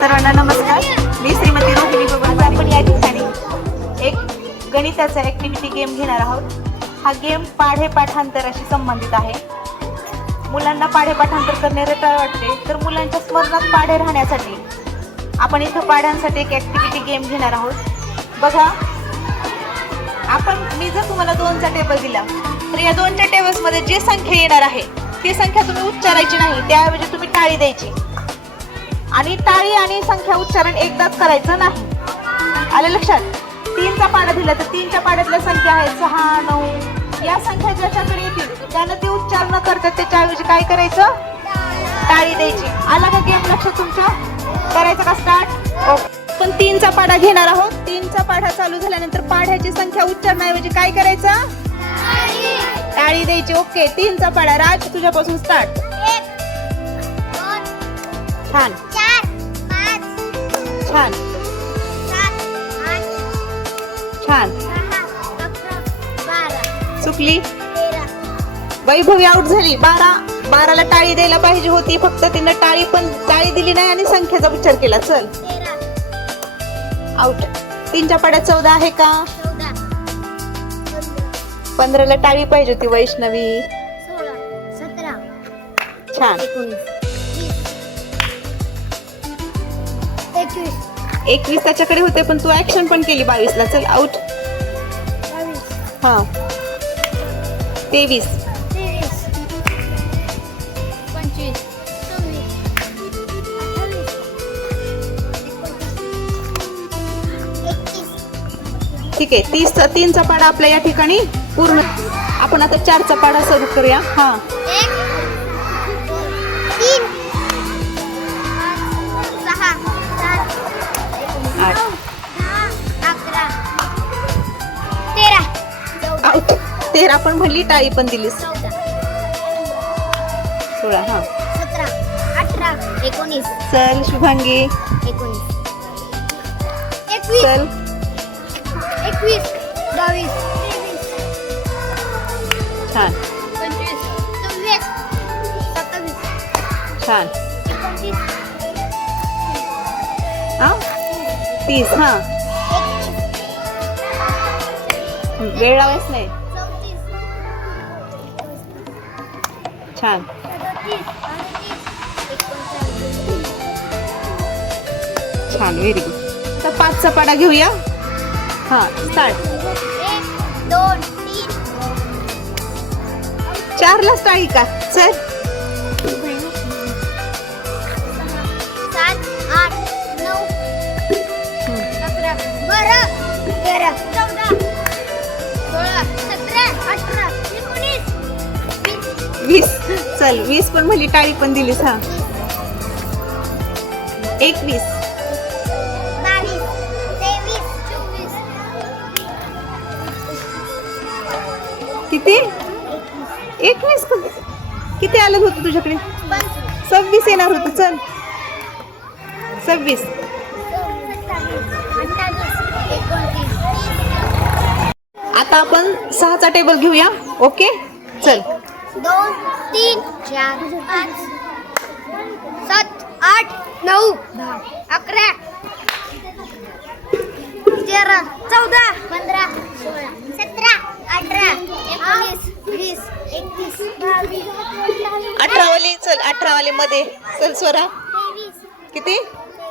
सर्वांना नमस्कार. मी श्रीमती रोहिणी बबन. आपण या ठिकाणी एक गणिताचा ॲक्टिव्हिटी गेम घेणार आहोत. हा गेम पाढे पाठांतराशी संबंधित आहे. मुलांना पाढे पाठांतर करणे रटाळ वाटते, तर मुलांच्या स्मरणात पाढे राहण्यासाठी आपण इथं पाढ्यांसाठी एक ॲक्टिव्हिटी गेम घेणार आहोत. बघा, मी जर तुम्हाला 2चा टेबल दिला, तर या 2च्या टेबल्समध्ये जे संख्या येणार आहे ती संख्या तुम्ही उच्चारायची नाही, त्याऐवजी तुम्ही टाळी द्यायची. आणि टाळी आणि संख्या उच्चारण एकदाच करायचं नाही. आलं लक्षात? 3चा पाढा दिला तर 3च्या पाढ्यातल्या संख्या आहेत 6, 9. या संख्या ज्याच्याकडे येतील त्यानं ते उच्चार न करतात त्याच्याऐवजी काय करायचं? टाळी द्यायची. आला का गेम लक्षात तुमच्या? करायचं का स्टार्ट? ओके. पण 3चा पाढा घेणार आहोत. 3चा पाढा चालू झाल्यानंतर पाढ्याची संख्या उच्चारण्याऐवजी काय करायचं? टाळी द्यायची. ओके. 3चा पाढा. राज, तुझ्यापासून स्टार्ट. 1 2 छान 4 5 छान 7 8 छान. 10 11 12 चुकली. 13 वैभवी आउट झाली. 12ला टाळी द्यायला पाहिजे होती, फक्त तिनं टाळी दिली नाही आणि संख्येचा उच्चार केला. चल 13 आउट. 3च्या पाड्यात 14 आहे का? 14 15ला टाळी पाहिजे होती वैष्णवी. 16 17 छान. 21 त्याच्याकडे होते पण तू ऍक्शन पण केली 22ला. चल आउट. 22 हा 23 23 25 26 ठीक आहे. 3चा पाडा आपल्या या ठिकाणी पूर्ण. आपण आता 4चा पाडा सुरू करूया. हा 1 3 6 7 8 11 13 आउट. 13 पण म्हणली, टाळी पण दिलीस. 14 16 हा 17 18 19 चल शुभांगी. 19 21 चल 21 22 छान 25 26 27 छान. 29 हा 30 हा. वेळ लावायच नाही. 34 छान 37 छान. Very good. आता 5चा पाडा घेऊया. हा स्टार्ट. 1 2 3 4लाच टाळी का? चल 7 8 9 11 12 13 14 16 17 18 19 20. चल 20 पण म्हणली, टाळी पण दिलीस. हा 21 22 23 24 किती? 21 का? किती आलं होतं तुझ्याकडे? 26 येणार होतं. चल 26 आता आपण 6चा टेबल घेऊया. ओके चल 2 3 4 5 7 8 9 10 11 13 14 15 16 17 18 19 20 21 22 18 वाली. चल 18 वाली मध्ये. चल स्वरा 23 किती?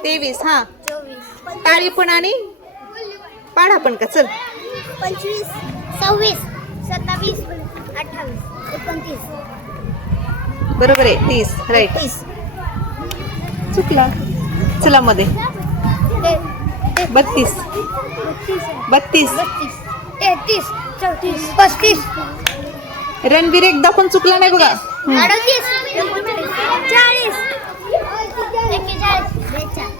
23 हा. 24 टाळी पण आणि पाढा पण का? चल 25 26 27 28 29 बरोबर आहे. 30 राईट. 30 चुकला. चला मध्ये 32 32 33 34 35 रणवीर एकदा पण चुकला नाही बघा. 38 40 41 42